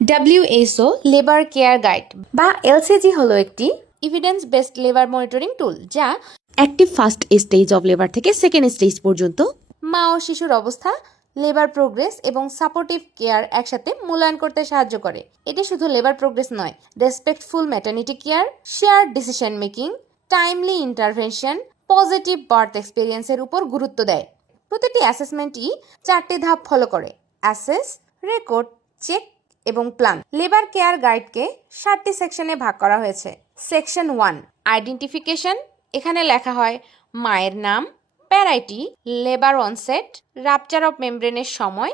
WHO labour care guide বা LCG হলো একটি evidence based labour monitoring tool যা active first stage of labour থেকে সেকেন্ড স্টেজ পর্যন্ত মা ও শিশুর অবস্থা, লেবার প্রোগ্রেস এবং সাপোর্টিভ কেয়ার একসাথে মূল্যায়ন করতে সাহায্য করে। এটি শুধু লেবার প্রোগ্রেস নয়, respectful maternity care, share decision making, timely intervention, positive birth এক্সপিরিয়েন্সের উপর গুরুত্ব দেয়। প্রতিটি অ্যাসেসমেন্টই 4টি ধাপ ফলো করে: অ্যাসেস, রেকর্ড, চেক এবং প্ল্যান। লেবার কেয়ার গাইডকে 7টি সেকশনে ভাগ করা হয়েছে। সেকশন 1 আইডেন্টিফিকেশন, এখানে লেখা হয় মায়ের নাম, parity, labour onset, rupture of মেমব্রেনের সময়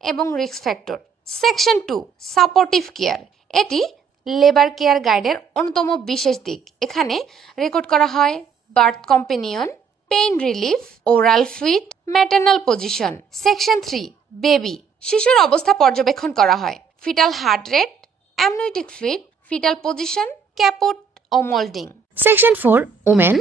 এবং risk factor. Section 2 supportive care, এটি লেবার কেয়ার গাইডের অন্যতম বিশেষ দিক। এখানে রেকর্ড করা হয় birth companion, pain relief, oral feed, maternal position. Section 3 baby, শিশুর অবস্থা পর্যবেক্ষণ করা হয়। Foetal heart rate, amniotic fluid, foetal position, caput ও মোল্ডিং। সেকশন 4 ওমেন,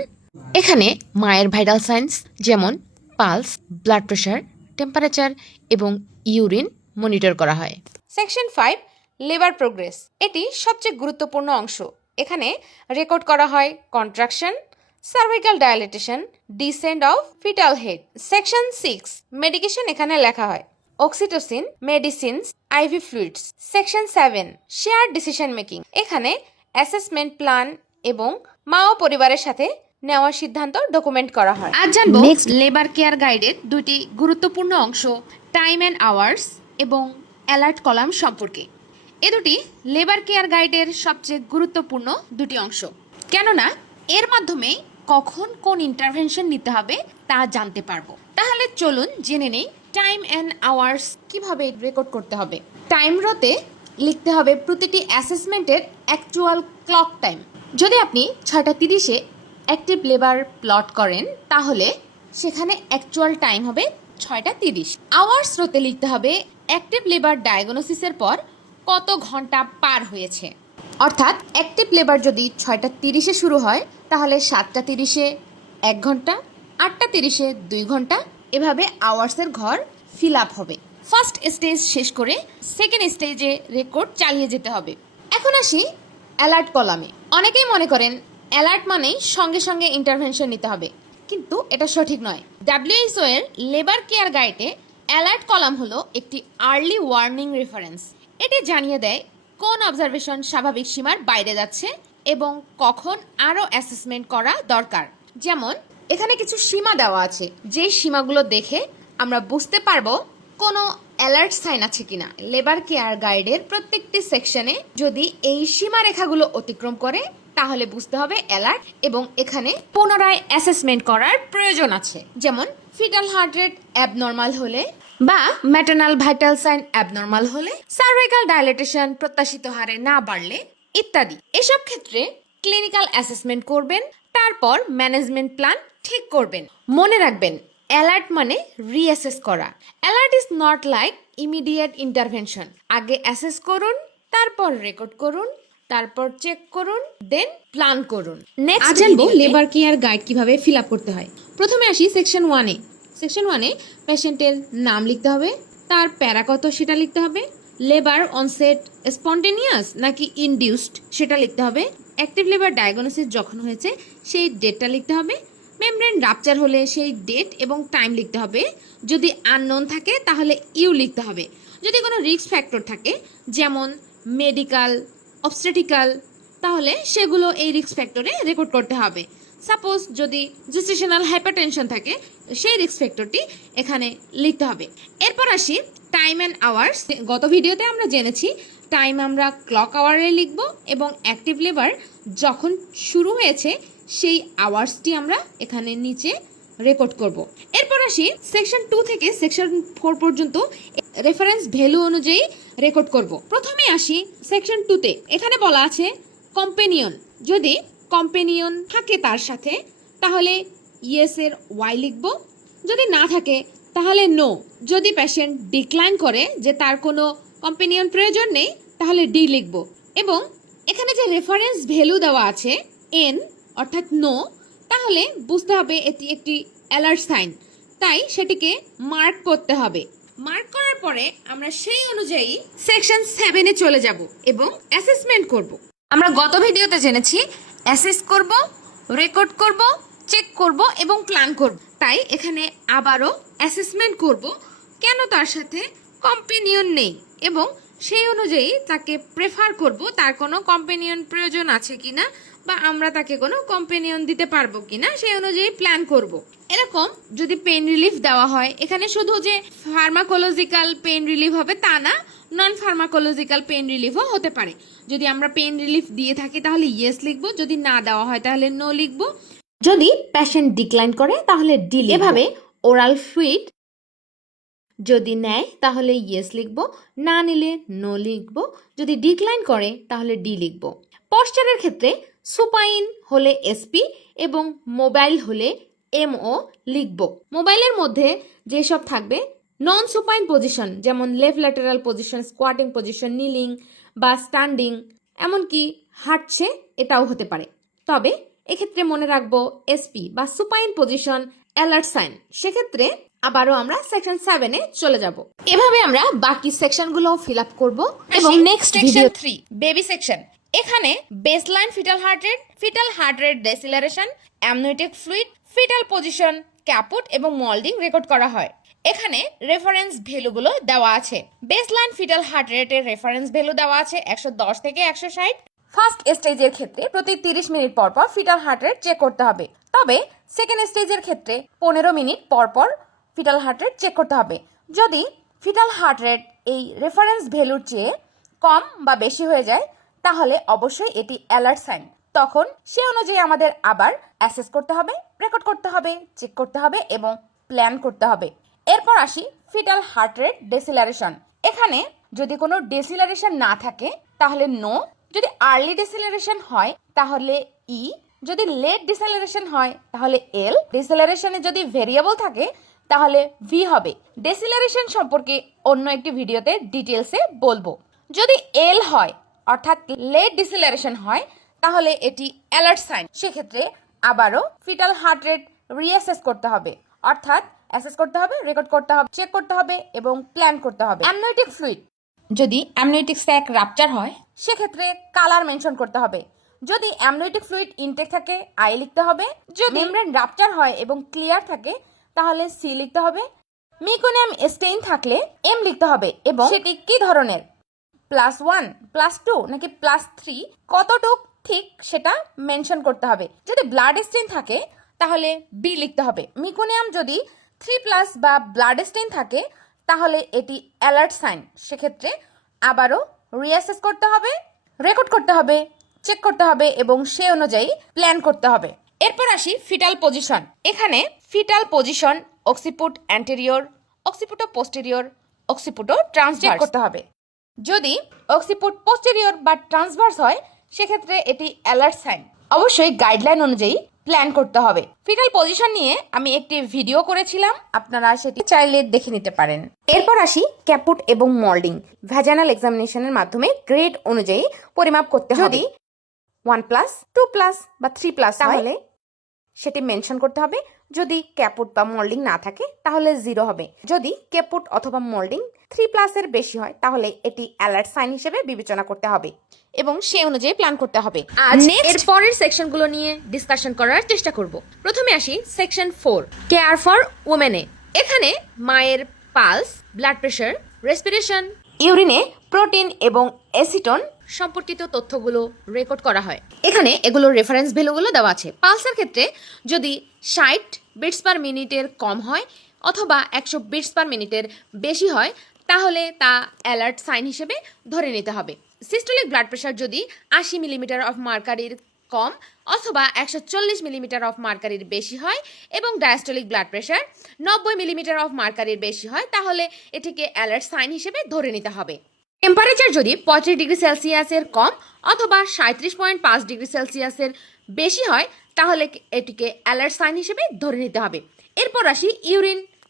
এখানে মায়ের ভাইটাল সাইন্স যেমন পালস, ব্লাড প্রেশার, টেম্পারেচার এবং ইউরিন মনিটর করা হয়। সেকশন 5 লেবার প্রোগ্রেস, এটি সবচেয়ে গুরুত্বপূর্ণ অংশ। এখানে রেকর্ড করা হয় contraction, cervical dilatation, descent of foetal head. Section 6 medication, এখানে লেখা হয় oxytocin, medicines, IV fluids. Section 7 share decision making, এখানে অ্যাসেসমেন্ট প্ল্যান এবং মা ও পরিবারের সাথে নেওয়ার সিদ্ধান্ত ডকুমেন্ট করা হয়। আজ জানবো লেবার কেয়ার গাইডের দুটি গুরুত্বপূর্ণ অংশ, টাইম অ্যান্ড আওয়ার্স এবং অ্যালার্ট কলাম সম্পর্কে। এ দুটি লেবার কেয়ার গাইডের সবচেয়ে গুরুত্বপূর্ণ দুটি অংশ, কেননা এর মাধ্যমে কখন কোন ইন্টারভেনশন নিতে হবে তা জানতে পারবো। তাহলে চলুন জেনে নেই টাইম অ্যান্ড আওয়ার্স কিভাবে রেকর্ড করতে হবে। টাইম রোতে লিখতে হবে প্রতিটি অ্যাসেসমেন্টের অ্যাকচুয়াল ক্লক টাইম। যদি আপনি 6:30-এ অ্যাক্টিভ লেবার প্লট করেন তাহলে সেখানে অ্যাকচুয়াল টাইম হবে 6:30। আওয়ার্স রোতে লিখতে হবে অ্যাক্টিভ লেবার ডায়াগনোসিসের পর কত ঘন্টা পার হয়েছে। অর্থাৎ অ্যাক্টিভ লেবার যদি 6:30-এ শুরু হয় তাহলে 7:30-এ 1 ঘন্টা, 8:30-এ 2 ঘন্টা, এভাবে আওয়ার্সের ঘর ফিল আপ হবে। ফার্স্ট স্টেজ শেষ করে সেকেন্ড স্টেজে রেকর্ড চালিয়ে যেতে হবে। এখন আসি অ্যালার্ট কলামে। অনেকেই মনে করেন অ্যালার্ট মানেই সঙ্গে সঙ্গে ইন্টারভেনশন নিতে হবে, কিন্তু এটা সঠিক নয়। ডাব্লিউএইচও এর লেবার কেয়ার গাইডে অ্যালার্ট কলাম হলো একটি আর্লি ওয়ার্নিং রেফারেন্স। এটি জানিয়ে দেয় কোন অবজারভেশন স্বাভাবিক সীমার বাইরে যাচ্ছে এবং কখন আরও অ্যাসেসমেন্ট করা দরকার। যেমন এখানে কিছু সীমা দেওয়া আছে, যেই সীমাগুলো দেখে আমরা বুঝতে পারবো কোনো অ্যালার্ট সাইন আছে কিনা। লেবার কেয়ার গাইডের প্রত্যেকটি সেকশনে যদি এই সীমারেখাগুলো অতিক্রম করে তাহলে বুঝতে হবে অ্যালার্ট এবং এখানে পুনরায় অ্যাসেসমেন্ট করার প্রয়োজন আছে। যেমন ফিটাল হার্ট রেট অ্যাবনর্মাল হলে বা ম্যাটার্নাল ভাইটাল সাইন অ্যাবনর্মাল হলে, সার্ভাইকাল ডায়ালিটেশন প্রত্যাশিত হারে না বাড়লে ইত্যাদি। এসব ক্ষেত্রে ক্লিনিক্যাল অ্যাসেসমেন্ট করবেন, তারপর ম্যানেজমেন্ট প্ল্যান ঠিক করবেন। মনে রাখবেন অ্যালার্ট মানে রিঅ্যাসেস করা। Alert is not like immediate intervention. আগে অ্যাসেস করুন, তারপর রেকর্ড করুন, তারপর চেক করুন, দেন প্ল্যান করুন। নেক্সট জানবো লেবার কেয়ার গাইড কিভাবে ফিল আপ করতে হয়। প্রথমে আসি সেকশন 1-এ। সেকশন 1-এ পেশেন্টের নাম লিখতে হবে, তার প্যারা কত সেটা লিখতে হবে, লেবার অনসেট স্পন্টেনিয়াস নাকি ইনডিউসড সেটা লিখতে হবে, অ্যাক্টিভ লেবার ডায়াগনোসিস যখন হয়েছে সেই ডেটটা লিখতে হবে, মেমব্রেন রাপচার হলে সেই ডেট এবং টাইম লিখতে হবে। যদি আননোন থাকে তাহলে ইউ লিখতে হবে। যদি কোনো রিস্ক ফ্যাক্টর থাকে যেমন মেডিকেল, অবস্টেটিক্যাল, তাহলে সেগুলো এই রিস্ক ফ্যাক্টরে রেকর্ড করতে হবে। সাপোজ যদি জেস্টেশনাল হাইপারটেনশন থাকে সেই রিস্ক ফ্যাক্টরটি এখানে লিখতে হবে। এরপর আসি টাইম অ্যান্ড আওয়ার্স। গত ভিডিওতে আমরা জেনেছি টাইম আমরা ক্লক আওয়ারে লিখব এবং অ্যাক্টিভ লেবার যখন শুরু হয়েছে সেই আওয়ার্সটি আমরা এখানে নিচে রেকর্ড করব। এরপর আসি সেকশন 2 থেকে সেকশন 4 পর্যন্ত রেফারেন্স ভ্যালু অনুযায়ী রেকর্ড করব। প্রথমে আসি সেকশন 2-তে। এখানে বলা আছে কম্পেনিয়ন। যদি কম্পেনিয়ন থাকে তার সাথে তাহলে ইয়েস এর ওয়াই লিখব, যদি না থাকে তাহলে নো। যদি পেশেন্ট ডিক্লাইন করে যে তার কোনো কম্পেনিয়ন প্রয়োজন নেই তাহলে ডি লিখব। এবং এখানে যে রেফারেন্স ভ্যালু দেওয়া আছে এন অর্থাৎ নো, তাহলে বুঝতে হবে এটি একটি অ্যালার্ট সাইন, তাই সেটিকে মার্ক করতে হবে। মার্ক করার পরে আমরা সেই অনুযায়ী সেকশন 7 এ চলে যাব এবং অ্যাসেসমেন্ট করব। আমরা গত ভিডিওতে জেনেছি অ্যাসেস করব, রেকর্ড করব, চেক করব এবং প্ল্যান করব। তাই এখানে আবারও অ্যাসেসমেন্ট করব, কেন তার সাথে কম্পেনিয়ন নেই এবং সেই অনুযায়ী তাকে প্রেফার করব তার কোনো কম্পেনিয়ন প্রয়োজন আছে কিনা বা আমরা তাকে কোনো কম্পেনিয়ন দিতে পারবো কিনা সেই অনুযায়ী প্ল্যান করব। এরকম যদি পেন রিলিফ দেওয়া হয়, এখানে শুধু যে ফার্মাকোলজিক্যাল পেন রিলিফ হবে তা না, নন ফার্মাকোলজিক্যাল পেন রিলিফও হতে পারে। যদি আমরা পেন রিলিফ দিয়ে থাকি তাহলে ইয়েস লিখবো, যদি না দেওয়া হয় তাহলে নো লিখবো। যদি পেশেন্ট ডিক্লাইন করে তাহলে ডি। এভাবে ওরাল ফ্লুইড যদি নেয় তাহলে ইয়েস লিখব, না নিলে নো লিখব। যদি ডিক্লাইন করে তাহলে ডি লিখব। পশ্চারের ক্ষেত্রে সুপাইন হলে এসপি এবং মোবাইল হলে এমও লিখব। মোবাইলের মধ্যে যেসব থাকবে নন সুপাইন পজিশন, যেমন left lateral position, squatting position, kneeling বা স্ট্যান্ডিং, এমনকি হাঁটছে, এটাও হতে পারে। তবে এক্ষেত্রে মনে রাখবো এসপি বা সুপাইন পজিশন অ্যালার্ট সাইন। সেক্ষেত্রে আবারও আমরা সেকশন 7 এ চলে যাব। এভাবে আমরা বাকি সেকশনগুলো ফিল আপ করব এবং নেক্সট ভিডিও 3 বেবি সেকশন। এখানে baseline foetal heart rate deceleration, amniotic fluid, foetal position, caput এবং মল্ডিং রেকর্ড করা হয়। এখানে রেফারেন্স ভ্যালুগুলো দেওয়া আছে। বেসলাইন ফিটাল হার্ট রেটের রেফারেন্স ভ্যালু দেওয়া আছে 110 থেকে 160। ফার্স্ট স্টেজের ক্ষেত্রে প্রতি 30 মিনিট পর পর ফিটাল হার্ট রেট চেক করতে হবে। তবে সেকেন্ড স্টেজের ক্ষেত্রে 15 মিনিট পর পর ফিটাল হার্ট রেট চেক করতে হবে। যদি ফিটাল হার্ট রেট এই রেফারেন্স ভ্যালুর চেয়ে কম বা বেশি হয়ে যায় তাহলে অবশ্যই এটি অ্যালার্ট সাইন। তখন সে অনুযায়ী আমাদের আবার অ্যাসেস করতে হবে, রেকর্ড করতে হবে, চেক করতে হবে এবং প্ল্যান করতে হবে। এরপর আসি ফিটাল হার্ট রেট ডেসিলারেশন। এখানে যদি কোনো ডেসিলারেশন না থাকে তাহলে নো, যদি আর্লি ডেসিলারেশন হয় তাহলে ই, যদি লেট ডিসেলারেশন হয় তাহলে এল, ডিসেলারেশনে যদি ভেরিয়েবল থাকে তাহলে ভি হবে। ডেসিলারেশন সম্পর্কে অন্য একটি ভিডিওতে ডিটেলসে বলবো। যদি এল হয় অর্থাৎ লেট ডিসেলারেশন হয় তাহলে এটি অ্যালার্ট সাইন। সেক্ষেত্রে আবারও ফিটাল হার্ট রেট রিঅ্যাসেস করতে হবে, অর্থাৎ অ্যাসেস করতে হবে, রেকর্ড করতে হবে, চেক করতে হবে এবং প্ল্যান করতে হবে। অ্যামনিওটিক ফ্লুইড, যদি অ্যামনিওটিক স্যাক রাপচার হয় সেক্ষেত্রে কালার মেনশন করতে হবে। যদি অ্যামনিওটিক ফ্লুইড ইনটেক থাকে আই লিখতে হবে। যদি মেমব্রেন রাপচার হয় এবং ক্লিয়ার থাকে তাহলে সি লিখতে হবে। মিকোনিয়াম স্টেইন থাকলে এম লিখতে হবে এবং সেটি কি ধরনের, +1, +2 নাকি +3, কতটুক ঠিক সেটা মেনশন করতে হবে। যদি ব্লাড স্টেইন থাকে তাহলে বি লিখতে হবে। মিকোনিয়াম যদি 3+ বা ব্লাড স্টেইন থাকে তাহলে এটি অ্যালার্ট সাইন। সেক্ষেত্রে আবারও রিঅ্যাসেস করতে হবে, রেকর্ড করতে হবে, চেক করতে হবে এবং সে অনুযায়ী প্ল্যান করতে হবে। এরপর আসি ফিটাল পজিশন। এখানে foetal position occiput anterior, occipito posterior, occipito transverse করতে হবে। যদি অক্সিপুট পোস্টেরিয়র বা ট্রান্সভার্স হয় সেক্ষেত্রে এটি অ্যালার্ট সাইন। অবশ্যই গাইডলাইন অনুযায়ী প্ল্যান করতে হবে। ফিটাল পজিশন নিয়ে আমি একটি ভিডিও করেছিলাম, আপনারা সেটি চাইলে দেখে নিতে পারেন। এরপর আসি ক্যাপুট এবং মল্ডিং। ভ্যাজানাল এক্সামিনেশনের মাধ্যমে গ্রেড অনুযায়ী পরিমাপ করতে হবে। যদি 1+, 2+ বা 3+ তাহলে সেটি মেনশন করতে হবে। যদি ক্যাপুট বা মোল্ডিং না থাকে তাহলে 0 হবে। যদি ক্যাপুট অথবা মোল্ডিং 3+ এর বেশি হয় তাহলে এটি অ্যালার্ট সাইন হিসেবে বিবেচনা করতে হবে এবং সে অনুযায়ী প্ল্যান করতে হবে। আজ এর পরের সেকশনগুলো নিয়ে ডিসকাশন করার চেষ্টা করব। প্রথমে আসি সেকশন 4 কেয়ার ফর ওমেনে। এখানে মায়ের পালস, ব্লাড প্রেশার, রেসপিরেশন, ইউরিনে প্রোটিন এবং অ্যাসিটন সম্পর্কিত তথ্যগুলো রেকর্ড করা হয়। এখানে এগুলোর রেফারেন্স ভ্যালুগুলো দেওয়া আছে। পালসের ক্ষেত্রে যদি 60 বিটস পার মিনিটের কম হয় অথবা 100 বিটস পার মিনিটের বেশি হয় তাহলে তা অ্যালার্ট সাইন হিসেবে ধরে নিতে হবে। সিস্টোলিক ব্লাড প্রেশার যদি 80 মিলিমিটার অফ মার্কারির কম অথবা 140 মিলিমিটার অফ মার্কারির বেশি হয় এবং diastolic blood pressure 90 millimetre of মার্কারির বেশি হয় তাহলে এটিকে অ্যালার্ট সাইন হিসেবে ধরে নিতে হবে। টেম্পারেচার যদি 35 ডিগ্রি সেলসিয়াসের কম অথবা 37.5 ডিগ্রি সেলসিয়াসের বেশি হয় তাহলে এটিকে অ্যালার্ট সাইন হিসেবে ধরে নিতে হবে। এরপর আসি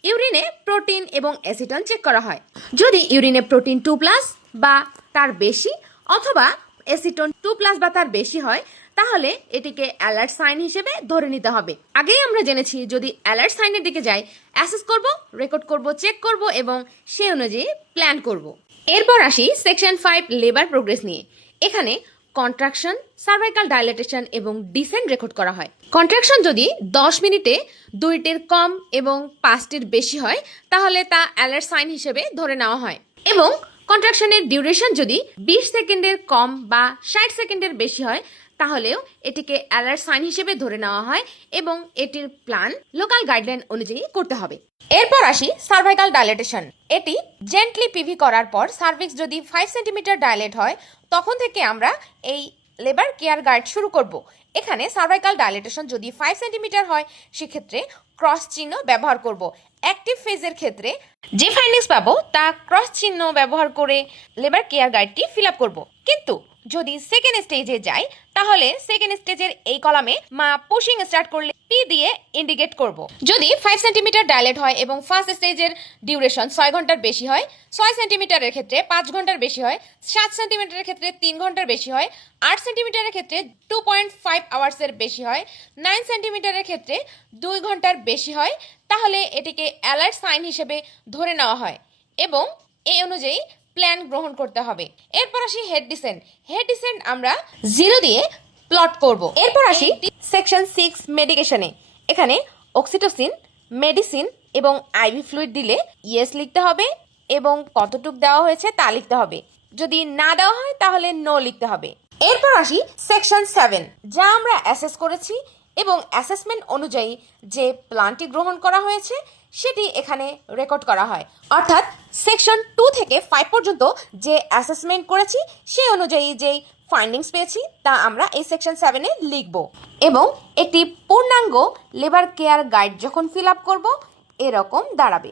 ইউরিনে প্রোটিন এবং অ্যাসিটন চেক করা হয়। যদি ইউরিনে প্রোটিন 2+ বা তার বেশি অথবা অ্যাসিটন 2+ বা তার বেশি হয় তাহলে এটিকে অ্যালার্ট সাইন হিসেবে ধরে নিতে হবে। আগেই আমরা জেনেছি যদি অ্যালার্ট সাইনের দিকে যাই, অ্যাসেস করব, রেকর্ড করব, চেক করব এবং সেই অনুযায়ী প্ল্যান করব। এরপর আসি সেকশন 5 লেবার প্রোগ্রেস নিয়ে। এখানে কন্ট্রাকশন, সার্ভাইকাল ডাইলেটেশন এবং ডিসেন্ট রেকর্ড করা হয়। কন্ট্রাকশন যদি 10 মিনিটে 2টির কম এবং 5টির বেশি হয় তাহলে তা অ্যালার্ট সাইন হিসেবে ধরে নেওয়া হয়। এবং কন্ট্রাকশনের ডিউরেশন যদি 20 সেকেন্ডের কম বা 60 সেকেন্ডের বেশি হয় তাহলেও এটিকে অ্যালার্ট সাইন হিসেবে ধরে নেওয়া হয় এবং এটির প্ল্যান লোকাল গাইডলাইন অনুযায়ী করতে হবে। এরপর আসি সার্ভাইকাল ডাইলেটেশন। এটি জেন্টলি পিভি করার পর সার্ভিক্স যদি 5 সেন্টিমিটার ডাইলেট হয় তখন থেকে আমরা এই লেবার কেয়ার গাইড শুরু করব। এখানে সার্ভাইকাল ডাইলেটেশন যদি 5 সেন্টিমিটার হয় সেক্ষেত্রে ক্রস চিহ্ন ব্যবহার করব। অ্যাক্টিভ ফেজের ক্ষেত্রে যে ফাইন্ডিংস পাবো তা ক্রস চিহ্ন ব্যবহার করে লেবার কেয়ার গাইডটি ফিল আপ করবো। কিন্তু যদি সেকেন্ড স্টেজে যাই তাহলে সেকেন্ড স্টেজের এই কলামে মা পুশিং স্টার্ট করলে পি দিয়ে ইন্ডিকেট করব। যদি 5 সেন্টিমিটার ডাইলেট হয় এবং ফার্স্ট স্টেজের ডিউরেশন 6 ঘন্টার বেশি হয়, 6 সেন্টিমিটারের ক্ষেত্রে 5 ঘন্টার বেশি হয়, 7 সেন্টিমিটারের ক্ষেত্রে 3 ঘন্টার বেশি হয়, 8 সেন্টিমিটারের ক্ষেত্রে 2.5 আওয়ার্সের বেশি হয়, 9 সেন্টিমিটারের ক্ষেত্রে 2 ঘন্টার বেশি হয়, তাহলে এটিকে অ্যালার্ট সাইন হিসেবে ধরে নেওয়া হয় এবং এই অনুযায়ী প্ল্যান গ্রহণ করতে হবে। এরপর আসি হেড ডিসেন্ট। হেড ডিসেন্ট আমরা 0 দিয়ে প্লট করব। এরপর আসি সেকশন 6 মেডিকেশনে। এখানে অক্সিটোসিন, মেডিসিন এবং আইভি ফ্লুইড দিলে ইয়েস লিখতে হবে এবং কতটুক দেওয়া হয়েছে তা লিখতে হবে। যদি না দেওয়া হয় তাহলে নো লিখতে হবে। এরপর আসি সেকশন 7, যা আমরা অ্যাসেস করেছি এবং অ্যাসেসমেন্ট অনুযায়ী যে প্ল্যানটি গ্রহণ করা হয়েছে সেটি এখানে রেকর্ড করা হয়। অর্থাৎ সেকশন 2 থেকে 5 পর্যন্ত যে অ্যাসেসমেন্ট করেছি সেই অনুযায়ী যেই ফাইন্ডিংস পেয়েছি তা আমরা এই সেকশন 7-এ লিখব এবং একটি পূর্ণাঙ্গ লেবার কেয়ার গাইড যখন ফিল আপ করব এরকম দাঁড়াবে।